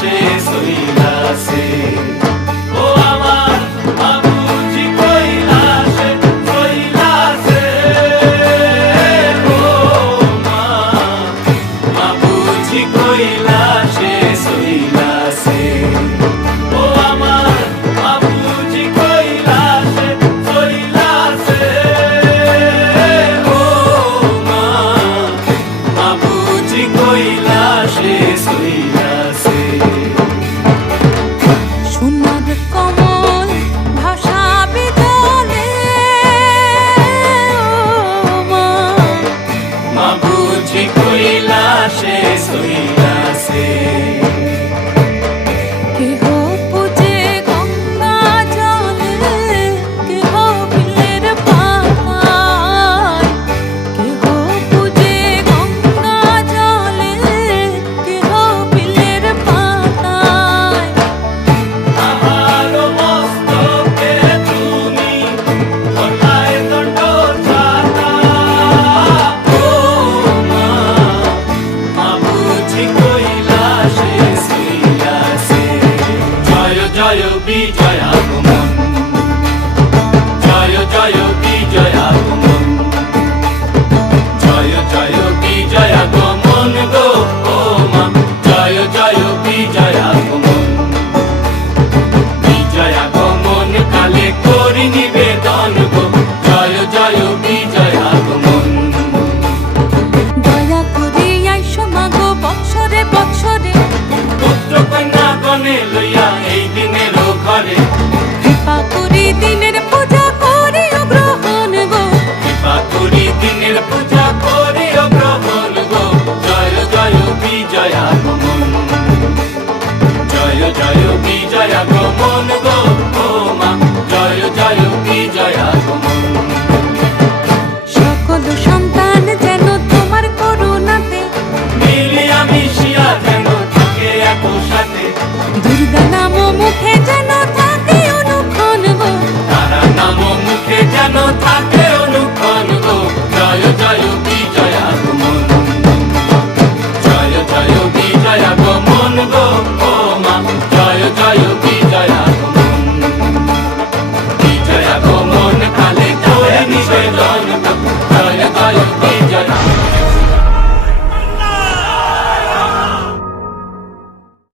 শেষ হইলাছে। ও আমার বাবুজি কইলাছে কইলাছে, ও মা বাবুজি কইলাছে কইলাছে। ও আমার বাবুজি কইলাছে কইলাছে, ও মা বাবুজি কইলাছে কইলাছে। সোনার কমল ভাসাবে জলে, বাবুজি কইলাছে কইলাছে। কেহ পূজে গঙ্গা জলে, কেহ বিলের পাতায়, কেহ পূজে গঙ্গা জলে, কেহ বিলের পাতায়। আমার মস্তকে তুমি ধরায় দণ্ড ছাতা, ও মা বাবুজি কইলাছে কইলাছে। জয় জয় বিজয় আগমন, জয় জয় বিজয় আগমন, জয় জয় বিজয় আগমন গো, ও মা জয় জয় বিজয় আগমন। বিজয় আগমন কালে করি নিবেদন গো, জয় জয় বিজয় আগমন। দয়া করে আইসো মাগো বৎসরে বৎসরে, পুত্র কন্যা গণে লইয়া এই দিনের ঘরে, কৃপা করি দিনের পূজা করিও গ্রহণ গো। কৃপা করি দিনের পূজা করিও গ্রহণ গো, জয় জয় বিজয় আগমন, জয় জয় বিজয় আগমন গো, ও মা জয় জয় বিজয় আগমন। সকল সন্তান যেন তোমার করুণাতে, মিলিয়া মিশিয়া যেন থাকে একসাথে, দুর্গা নাম মুখে যেন থাকে অনুক্ষণ গো। তারা নাম মুখে যেন থাকে অনুক্ষণ গো, জয় জয় বিজয় আগমন, জয় জয় বিজয় আগমন গো, ও মা জয় জয়